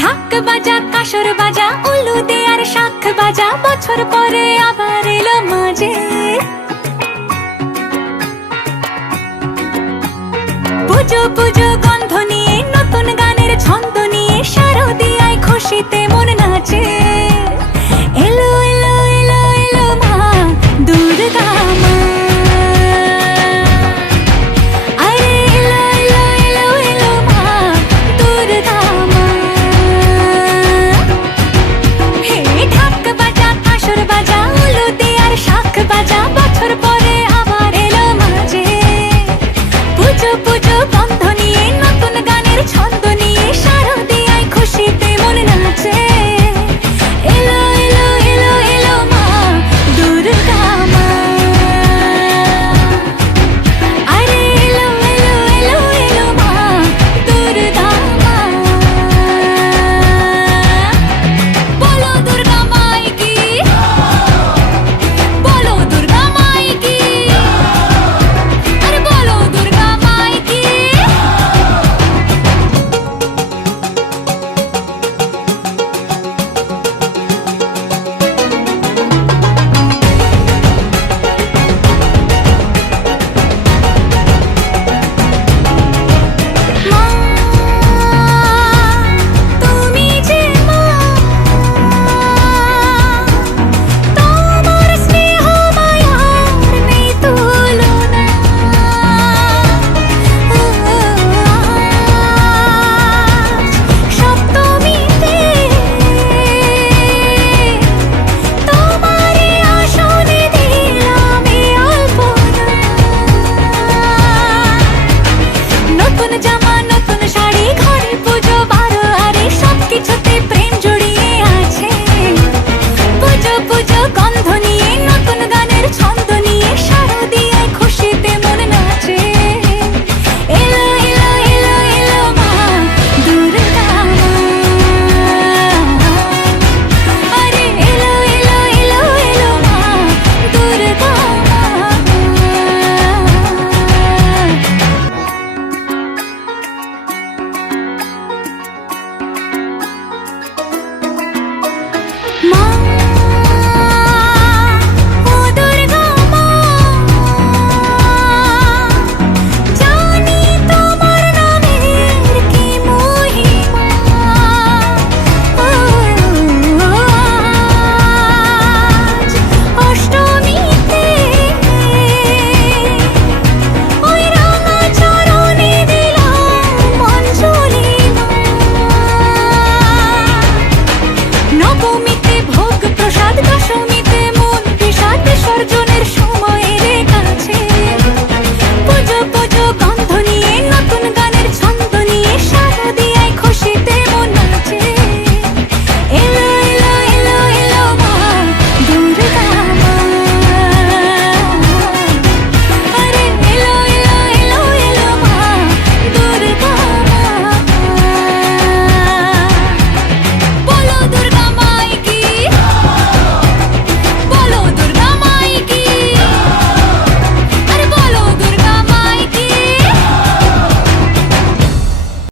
ঢাক বাজা কাসর বাজা উলু দে আর শাখ বাজা, বছর পরে আবার এলো মাঝে। পুজো পুজো গন্ধ নিয়ে নতুন গানের ছন্দ নিয়ে শারদিয়ায় খুশিতে মন নাচে। এলো এলো এলো এলো মা দুর্গা মা, আরে এলো এলো এলো এলো মা দুর্গা মা। হে ঢাক বাজা কাসর বাজা উলু দে আর শাখ বাজা, বছর পরে আবার এলো মাঝে। পুজো পুজো গন্ধ নিয়ে নতুন গানের ছন্দ নিয়ে শারদিয়ায় খুশিতে মন নাচে। এলো এলো এলো এলো মা দুর্গা মা, আরে এলো এলো এলো এলো মা দুর্গা মা। বলো দুর্গা মাই কি, বলো দুর্গা মাই কি, আরে বলো দুর্গা মাই কি। মা তুমি যে মা, তোমার স্নেহ মায়ার নেই তুলনা। সপ্তমীতে তোমারে আসনে দিলাম এই অল্পনা। নতুন